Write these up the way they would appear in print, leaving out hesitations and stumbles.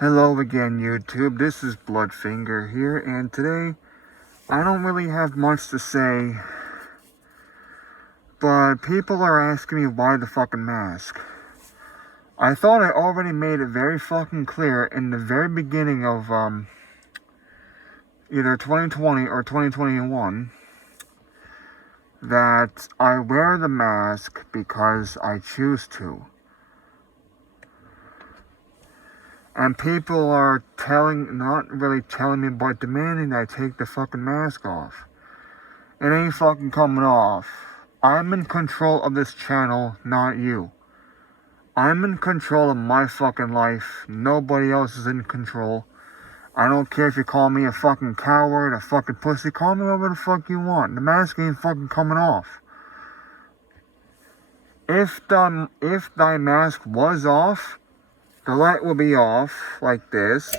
Hello again, YouTube. This is Bloodfinger here, and today I don't really have much to say, but people are asking me why the fucking mask. I thought I already made it very fucking clear in the very beginning of either 2020 or 2021 that I wear the mask because I choose to. And people are not really telling me, but demanding that I take the fucking mask off. It ain't fucking coming off. I'm in control of this channel, not you. I'm in control of my fucking life. Nobody else is in control. I don't care if you call me a fucking coward, a fucking pussy. Call me whatever the fuck you want. The mask ain't fucking coming off. If thy mask was off, the light will be off like this,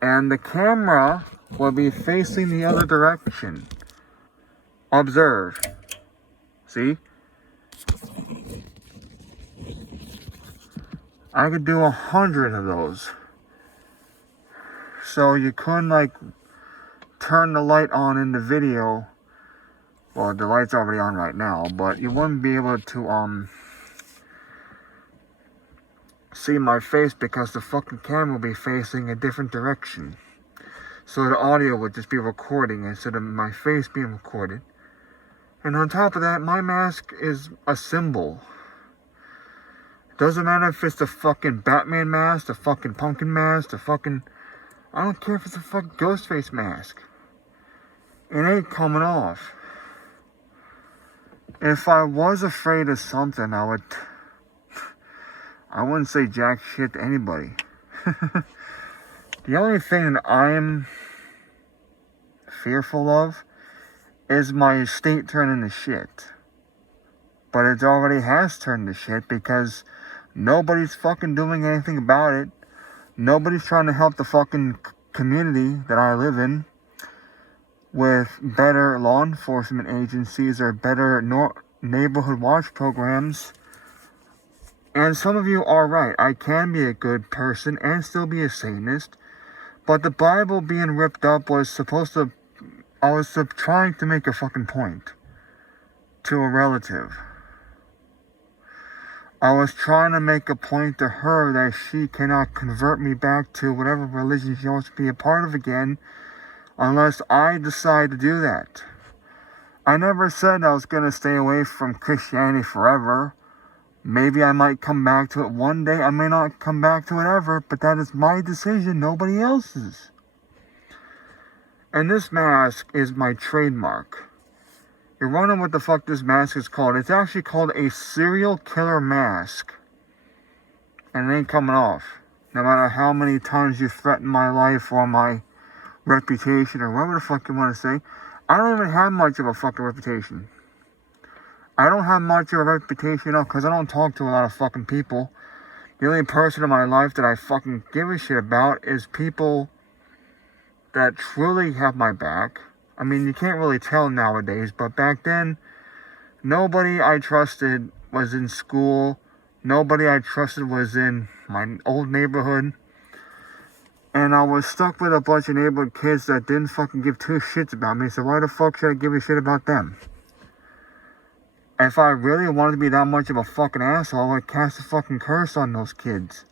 and the camera will be facing the other direction. Observe. See? I could do 100 of those. So you couldn't turn the light on in the video. Well, the light's already on right now, but you wouldn't be able to see my face because the fucking camera will be facing a different direction. So the audio would just be recording instead of my face being recorded. And on top of that, my mask is a symbol. Doesn't matter if it's the fucking Batman mask, the fucking pumpkin mask, I don't care if it's a fucking Ghostface mask. It ain't coming off. If I was afraid of something, I wouldn't say jack shit to anybody. The only thing that I'm fearful of is my state turning to shit. But it already has turned to shit because nobody's fucking doing anything about it. Nobody's trying to help the fucking community that I live in with better law enforcement agencies or better neighborhood watch programs. And some of you are right. I can be a good person and still be a Satanist. But the Bible being ripped up was I was trying to make a fucking point to a relative. I was trying to make a point to her that she cannot convert me back to whatever religion she wants to be a part of again unless I decide to do that. I never said I was going to stay away from Christianity forever. Maybe I might come back to it one day. I may not come back to it ever, but that is my decision, nobody else's. And this mask is my trademark. You're wondering what the fuck this mask is called. It's actually called a serial killer mask. And it ain't coming off. No matter how many times you threaten my life or my reputation or whatever the fuck you want to say. I don't even have much of a fucking reputation. I don't have much of a reputation because I don't talk to a lot of fucking people. The only person in my life that I fucking give a shit about is people that truly have my back. I mean, you can't really tell nowadays, but back then, nobody I trusted was in school. Nobody I trusted was in my old neighborhood. And I was stuck with a bunch of neighborhood kids that didn't fucking give two shits about me, so why the fuck should I give a shit about them? If I really wanted to be that much of a fucking asshole, I'd cast a fucking curse on those kids.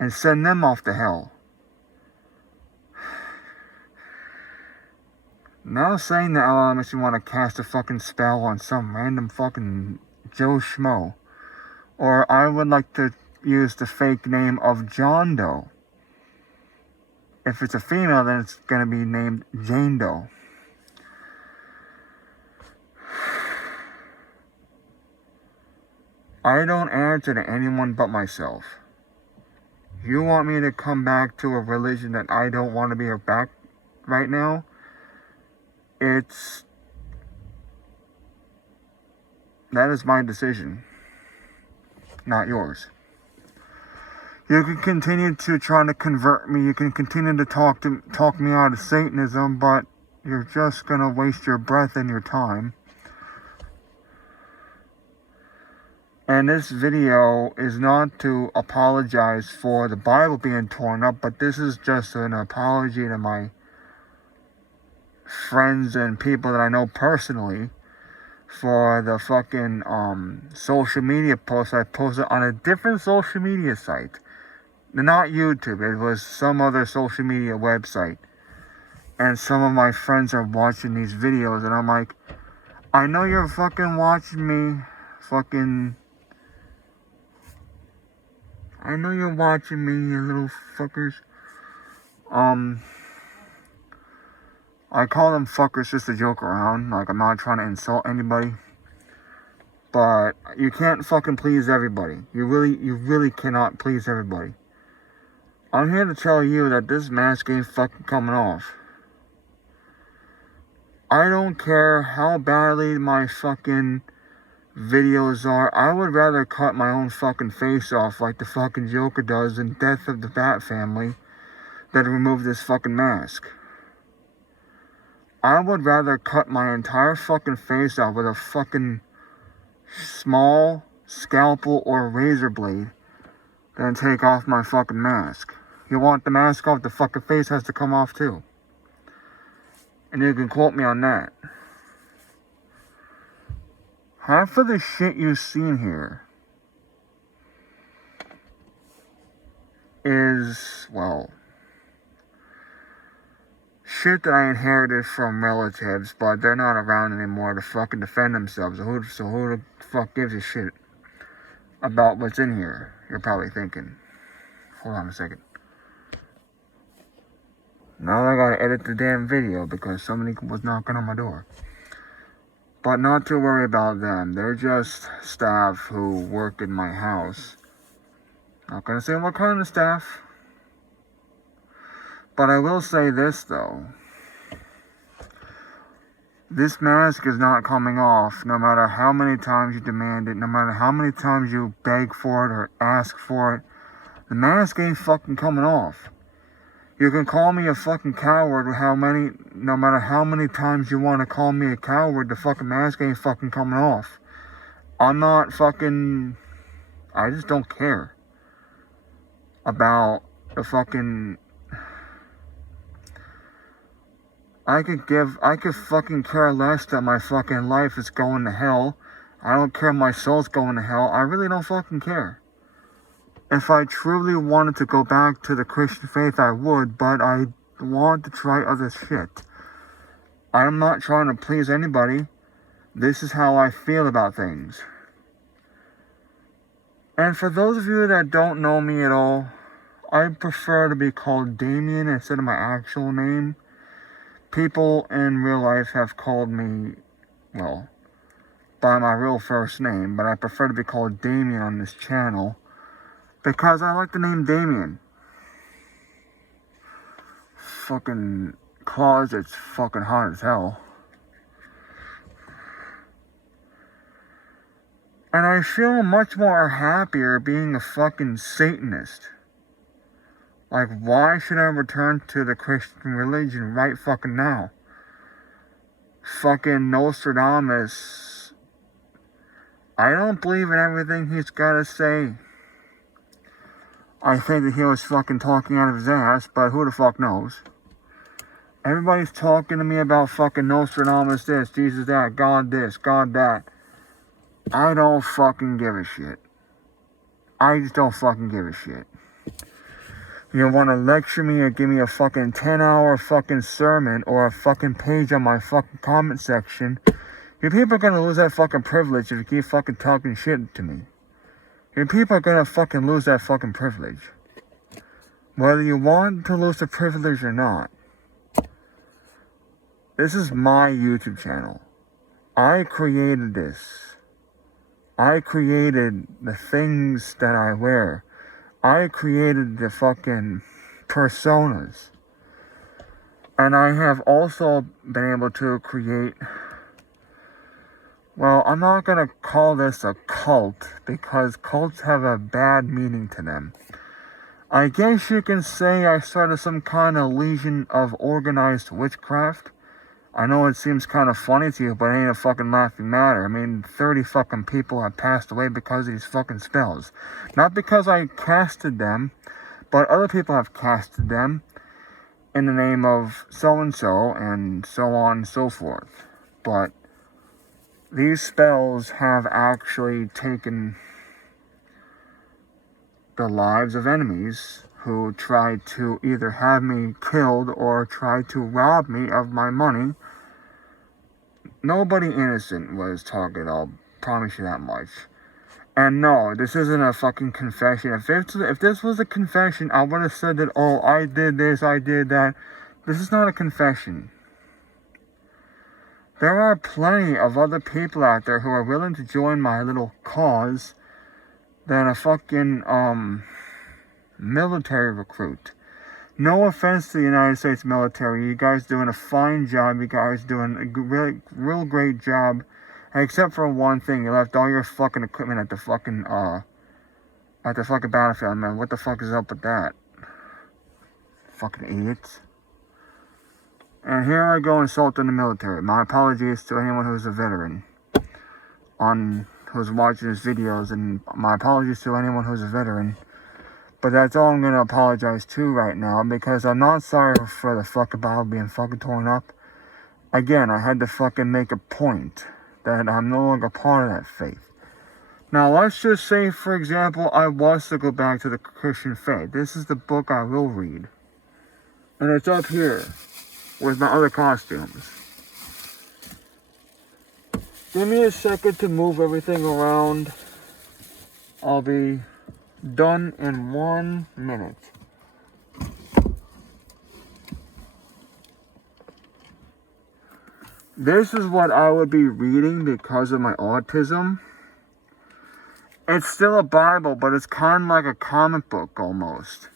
And send them off to hell. Now saying that makes me want to cast a fucking spell on some random fucking Joe Schmo. Or I would like to use the fake name of John Doe. If it's a female, then it's going to be named Jane Doe. I don't answer to anyone but myself. You want me to come back to a religion that I don't want to be back right now? That is my decision, not yours. You can continue to try to convert me. You can continue to talk me out of Satanism, but you're just gonna waste your breath and your time. And this video is not to apologize for the Bible being torn up, but this is just an apology to my friends and people that I know personally for the fucking social media posts I posted on a different social media site. Not YouTube, it was some other social media website. And some of my friends are watching these videos, and I'm like, I know you're fucking watching me, I know you're watching me, you little fuckers. I call them fuckers just to joke around, like I'm not trying to insult anybody. But you can't fucking please everybody. You really cannot please everybody. I'm here to tell you that this mask ain't fucking coming off. I don't care how badly my fucking videos are. I would rather cut my own fucking face off like the fucking Joker does in Death of the Bat Family than remove this fucking mask. I would rather cut my entire fucking face off with a fucking small scalpel or razor blade than take off my fucking mask. You want the mask off, the fucking face has to come off too. And you can quote me on that. Half of the shit you've seen here is, well, shit that I inherited from relatives, but they're not around anymore to fucking defend themselves. So who the fuck gives a shit about what's in here? You're probably thinking. Hold on a second. Now I gotta edit the damn video because somebody was knocking on my door. But not to worry about them. They're just staff who work in my house. Not gonna say what kind of staff. But I will say this though. This mask is not coming off no matter how many times you demand it, no matter how many times you beg for it or ask for it. The mask ain't fucking coming off. You can call me a fucking coward no matter how many times you want to call me a coward, the fucking mask ain't fucking coming off. I'm not fucking, I just don't care about the fucking, I could fucking care less that my fucking life is going to hell. I don't care if my soul's going to hell. I really don't fucking care. If I truly wanted to go back to the Christian faith, I would, but I want to try other shit. I'm not trying to please anybody. This is how I feel about things. And for those of you that don't know me at all, I prefer to be called Damien instead of my actual name. People in real life have called me, well, by my real first name, but I prefer to be called Damien on this channel. Because I like the name Damien. Fucking closet's fucking hot as hell. And I feel much more happier being a fucking Satanist. Like, why should I return to the Christian religion right fucking now? Fucking Nostradamus. I don't believe in everything he's gotta say. I think that he was fucking talking out of his ass, but who the fuck knows? Everybody's talking to me about fucking Nostradamus this, Jesus that, God this, God that. I don't fucking give a shit. I just don't fucking give a shit. You want to lecture me or give me a fucking 10-hour fucking sermon or a fucking page on my fucking comment section, you people are gonna lose that fucking privilege if you keep fucking talking shit to me. Your people are gonna fucking lose that fucking privilege. Whether you want to lose the privilege or not. This is my YouTube channel. I created this. I created the things that I wear. I created the fucking personas. And I have also been able to create, well, I'm not going to call this a cult because cults have a bad meaning to them. I guess you can say I started some kind of legion of organized witchcraft. I know it seems kind of funny to you, but it ain't a fucking laughing matter. I mean, 30 fucking people have passed away because of these fucking spells. Not because I casted them, but other people have casted them in the name of so-and-so, and so on and so forth. But these spells have actually taken the lives of enemies who tried to either have me killed or tried to rob me of my money. Nobody innocent was targeted, I'll promise you that much. And no, this isn't a fucking confession. If this was a confession, I would have said that, oh, I did this, I did that. This is not a confession. There are plenty of other people out there who are willing to join my little cause than a fucking, military recruit. No offense to the United States military. You guys doing a fine job. You guys doing a real great job. Except for one thing. You left all your fucking equipment at the fucking battlefield, man. What the fuck is up with that? Fucking idiots. And here I go insulting the military. My apologies to anyone who's a veteran. Who's watching these videos. And my apologies to anyone who's a veteran. But that's all I'm going to apologize to right now, because I'm not sorry for the fucking Bible being fucking torn up. Again, I had to fucking make a point that I'm no longer part of that faith. Now, let's just say, for example, I was to go back to the Christian faith. This is the book I will read. And it's up here with my other costumes. Give me a second to move everything around. I'll be done in 1 minute. This is what I would be reading because of my autism. It's still a Bible, but it's kind of like a comic book almost.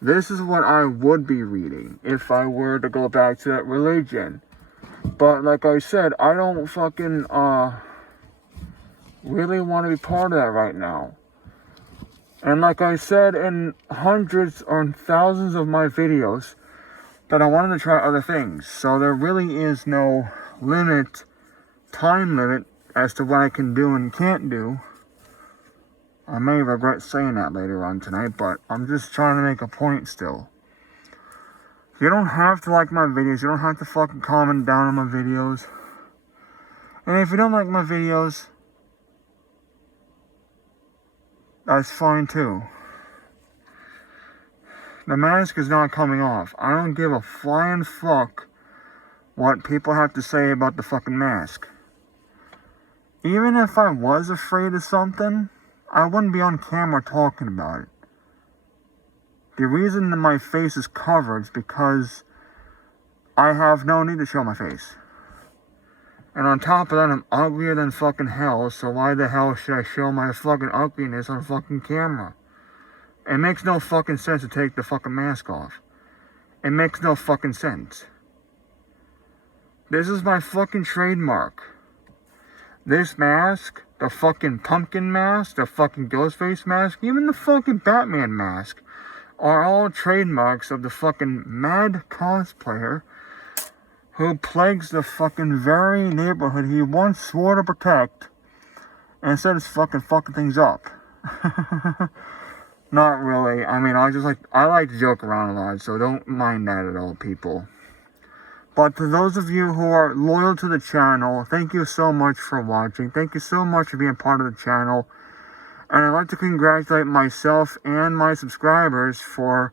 This is what I would be reading if I were to go back to that religion. But like I said, I don't fucking really want to be part of that right now. And like I said in hundreds or thousands of my videos, that I wanted to try other things. So there really is no time limit, as to what I can do and can't do. I may regret saying that later on tonight, but I'm just trying to make a point still. You don't have to like my videos. You don't have to fucking comment down on my videos. And if you don't like my videos, that's fine too. The mask is not coming off. I don't give a flying fuck what people have to say about the fucking mask. Even if I was afraid of something, I wouldn't be on camera talking about it. The reason that my face is covered is because I have no need to show my face. And on top of that, I'm uglier than fucking hell, so why the hell should I show my fucking ugliness on fucking camera? It makes no fucking sense to take the fucking mask off. It makes no fucking sense. This is my fucking trademark. This mask, the fucking pumpkin mask, the fucking Ghostface mask, even the fucking Batman mask, are all trademarks of the fucking Mad Cosplayer, who plagues the fucking very neighborhood he once swore to protect, and instead is fucking things up. Not really. I mean, I like to joke around a lot, so don't mind that at all, people. But to those of you who are loyal to the channel, thank you so much for watching. Thank you so much for being part of the channel. And I'd like to congratulate myself and my subscribers for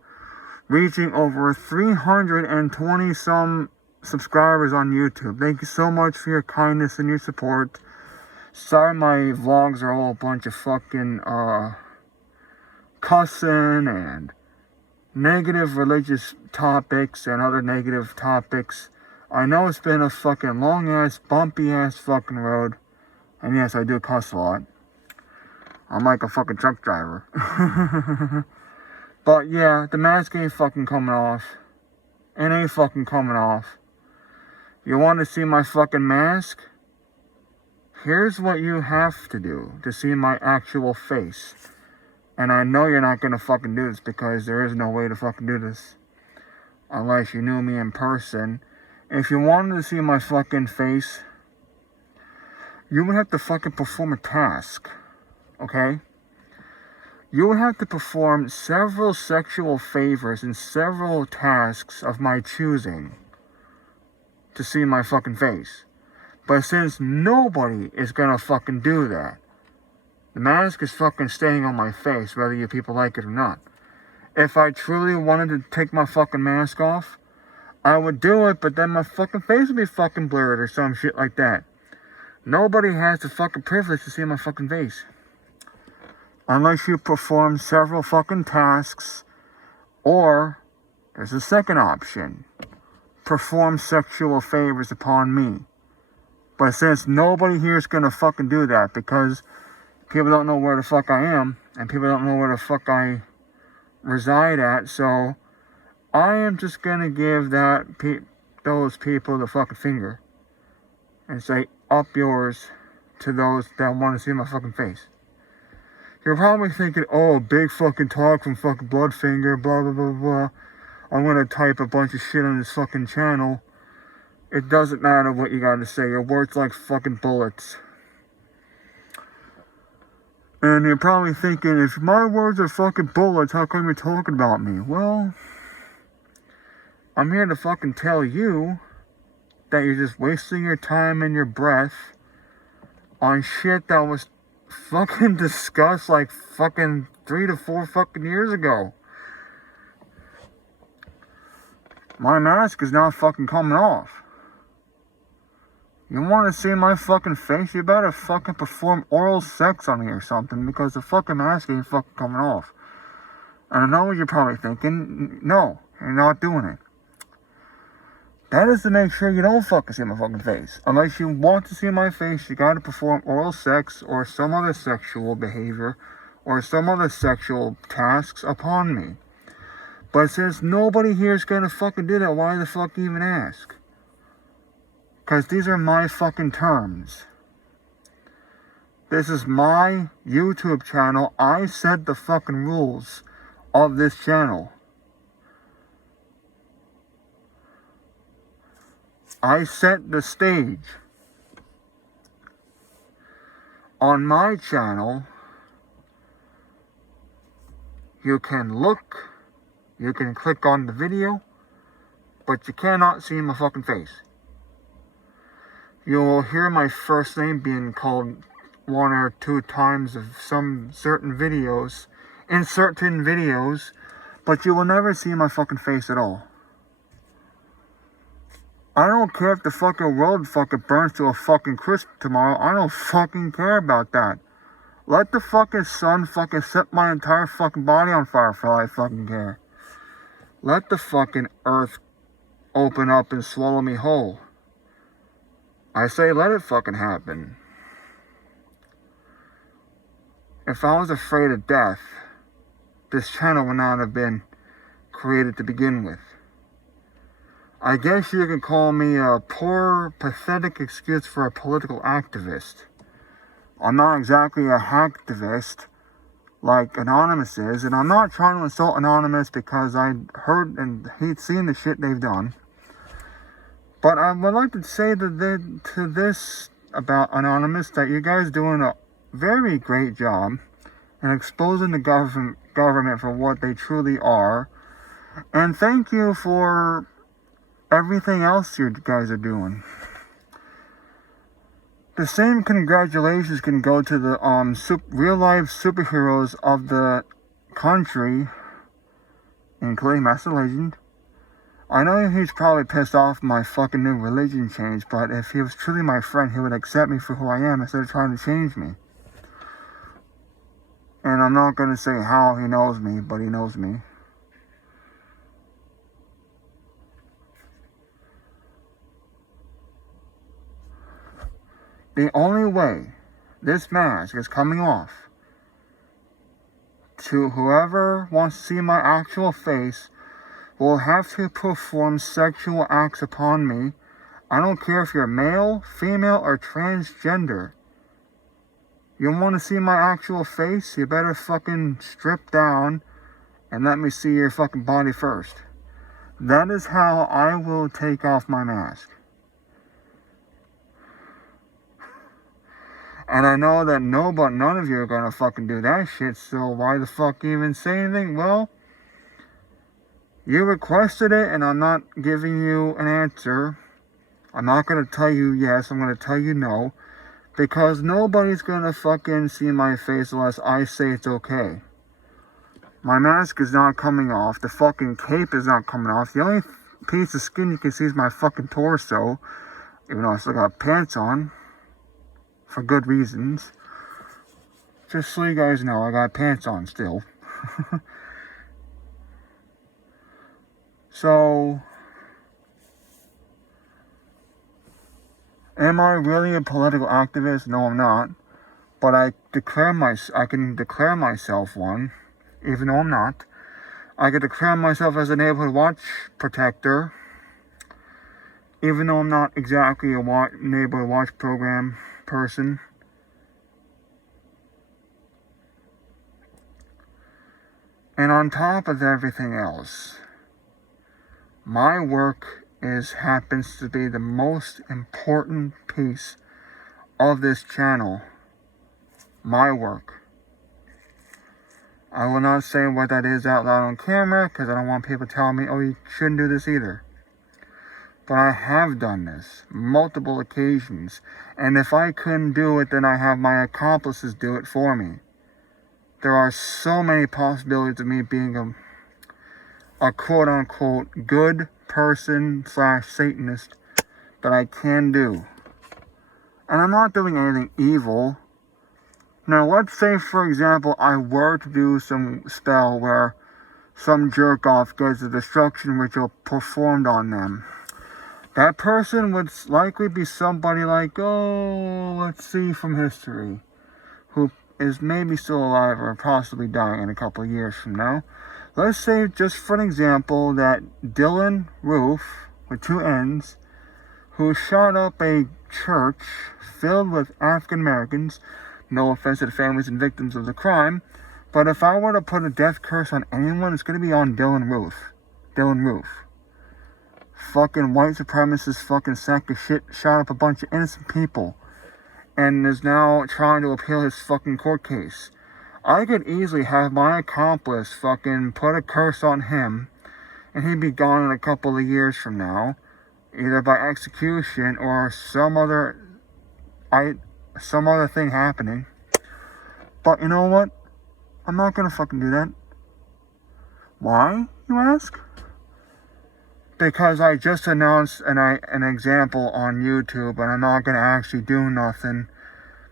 reaching over 320 some subscribers on YouTube. Thank you so much for your kindness and your support. Sorry my vlogs are all a bunch of fucking cussing and negative religious topics and other negative topics. I know it's been a fucking long ass, bumpy ass fucking road. And yes, I do cuss a lot. I'm like a fucking truck driver. But yeah, the mask ain't fucking coming off. It ain't fucking coming off. You want to see my fucking mask? Here's what you have to do to see my actual face. And I know you're not gonna fucking do this, because there is no way to fucking do this unless you knew me in person. If you wanted to see my fucking face, you would have to fucking perform a task, okay? You would have to perform several sexual favors and several tasks of my choosing to see my fucking face. But since nobody is gonna fucking do that, the mask is fucking staying on my face, whether you people like it or not. If I truly wanted to take my fucking mask off, I would do it, but then my fucking face would be fucking blurred or some shit like that. Nobody has the fucking privilege to see my fucking face. Unless you perform several fucking tasks, or there's a second option. Perform sexual favors upon me. But since nobody here is gonna fucking do that, because people don't know where the fuck I am, and people don't know where the fuck I reside at, so I am just gonna give those people the fucking finger and say, up yours, to those that want to see my fucking face. You're probably thinking, oh, big fucking talk from fucking Bloodfinger, blah blah blah blah. I'm gonna type a bunch of shit on this fucking channel. It doesn't matter what you gotta say. Your words like fucking bullets. And you're probably thinking, if my words are fucking bullets, how come you're talking about me? Well, I'm here to fucking tell you that you're just wasting your time and your breath on shit that was fucking discussed like fucking 3 to 4 fucking years ago. My mask is not fucking coming off. You want to see my fucking face? You better fucking perform oral sex on me or something, because the fucking mask ain't fucking coming off. And I know what you're probably thinking. No, you're not doing it. That is to make sure you don't fucking see my fucking face. Unless you want to see my face, you gotta perform oral sex or some other sexual behavior or some other sexual tasks upon me. But since nobody here is gonna fucking do that, why the fuck even ask? Because these are my fucking terms. This is my YouTube channel. I set the fucking rules of this channel. I set the stage. On my channel, you can look, you can click on the video, but you cannot see my fucking face. You will hear my first name being called 1 or 2 times of some certain videos, in certain videos, but you will never see my fucking face at all. I don't care if the fucking world fucking burns to a fucking crisp tomorrow. I don't fucking care about that. Let the fucking sun fucking set my entire fucking body on fire for all I fucking care. Let the fucking earth open up and swallow me whole. I say let it fucking happen. If I was afraid of death, this channel would not have been created to begin with. I guess you can call me a poor, pathetic excuse for a political activist. I'm not exactly a hacktivist like Anonymous is, and I'm not trying to insult Anonymous because I heard and seen the shit they've done. But I would like to say to this about Anonymous that you guys doing a very great job in exposing the government for what they truly are. And thank you for everything else you guys are doing. The same congratulations can go to the real life superheroes of the country, including Master Legend. I know he's probably pissed off my fucking new religion change, but if he was truly my friend, he would accept me for who I am instead of trying to change me. And I'm not going to say how he knows me, but he knows me. The only way this mask is coming off to whoever wants to see my actual face will have to perform sexual acts upon me. I don't care if you're male, female, or transgender. You want to see my actual face? You better fucking strip down and let me see your fucking body first. That is how I will take off my mask. And I know that none of you are gonna fucking do that shit, so why the fuck even say anything? Well, you requested it, and I'm not giving you an answer. I'm not gonna tell you yes, I'm gonna tell you no. Because nobody's gonna fucking see my face unless I say it's okay. My mask is not coming off. The fucking cape is not coming off. The only piece of skin you can see is my fucking torso. Even though I still got pants on. For good reasons. Just so you guys know, I got pants on still. So, am I really a political activist? No, I'm not. But I can declare myself one, even though I'm not. I can declare myself as a neighborhood watch protector, even though I'm not exactly a neighborhood watch program person. And on top of everything else, my work happens to be the most important piece of this channel. My work. I will not say what that is out loud on camera because I don't want people telling me, oh, you shouldn't do this either. But I have done this multiple occasions. And if I couldn't do it, then I have my accomplices do it for me. There are so many possibilities of me being a quote-unquote good person / Satanist that I can do. And I'm not doing anything evil. Now, let's say, for example, I were to do some spell where some jerk-off gets a destruction ritual performed on them. That person would likely be somebody like, oh, let's see from history, who is maybe still alive or possibly dying in a couple of years from now. Let's say, just for an example, that Dylan Roof, with 2 N's, who shot up a church filled with African Americans. No offense to the families and victims of the crime, but if I were to put a death curse on anyone, it's going to be on Dylan Roof. Dylan Roof. Fucking white supremacist fucking sack of shit shot up a bunch of innocent people and is now trying to appeal his fucking court case. I could easily have my accomplice fucking put a curse on him and he'd be gone in a couple of years from now, either by execution or some other thing happening. But you know what? I'm not gonna fucking do that. Why, you ask? Because I just announced an example on YouTube, and I'm not gonna actually do nothing.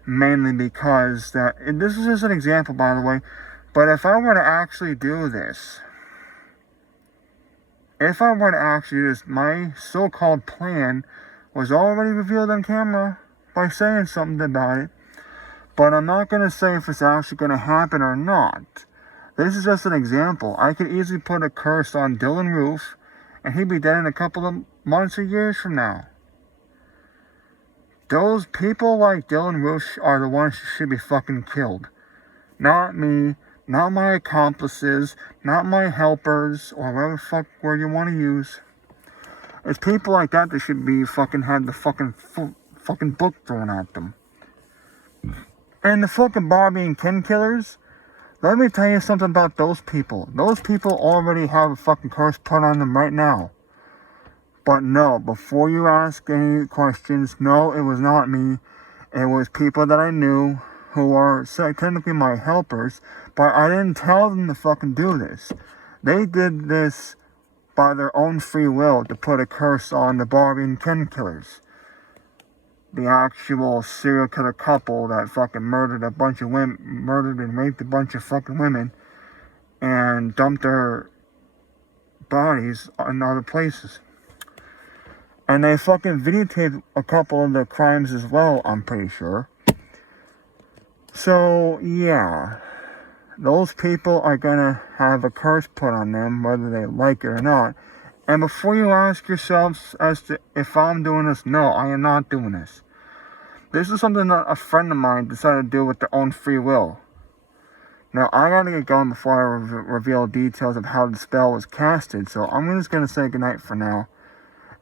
Mainly because this is just an example, by the way. But if I were to actually do this, my so-called plan was already revealed on camera by saying something about it. But I'm not going to say if it's actually going to happen or not. This is just an example. I could easily put a curse on Dylan Roof, and he'd be dead in a couple of months or years from now. Those people like Dylan Roof are the ones who should be fucking killed. Not me, not my accomplices, not my helpers, or whatever the fuck word you want to use. It's people like that should be fucking had the fucking book thrown at them. And the fucking Barbie and Ken killers, let me tell you something about those people. Those people already have a fucking curse put on them right now. But no, before you ask any questions, no, it was not me. It was people that I knew who are technically my helpers, but I didn't tell them to fucking do this. They did this by their own free will to put a curse on the Barbie and Ken killers. The actual serial killer couple that fucking murdered and raped a bunch of fucking women and dumped their bodies in other places. And they fucking videotaped a couple of the crimes as well, I'm pretty sure. So, yeah. Those people are gonna have a curse put on them, whether they like it or not. And before you ask yourselves as to if I'm doing this, no, I am not doing this. This is something that a friend of mine decided to do with their own free will. Now, I gotta get going before I reveal details of how the spell was casted, so I'm just gonna say goodnight for now.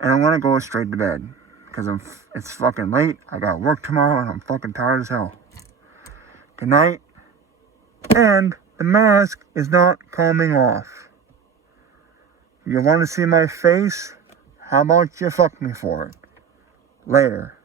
And I'm gonna go straight to bed. Because it's fucking late, I got work tomorrow, and I'm fucking tired as hell. Good night. And the mask is not coming off. You want to see my face? How about you fuck me for it? Later.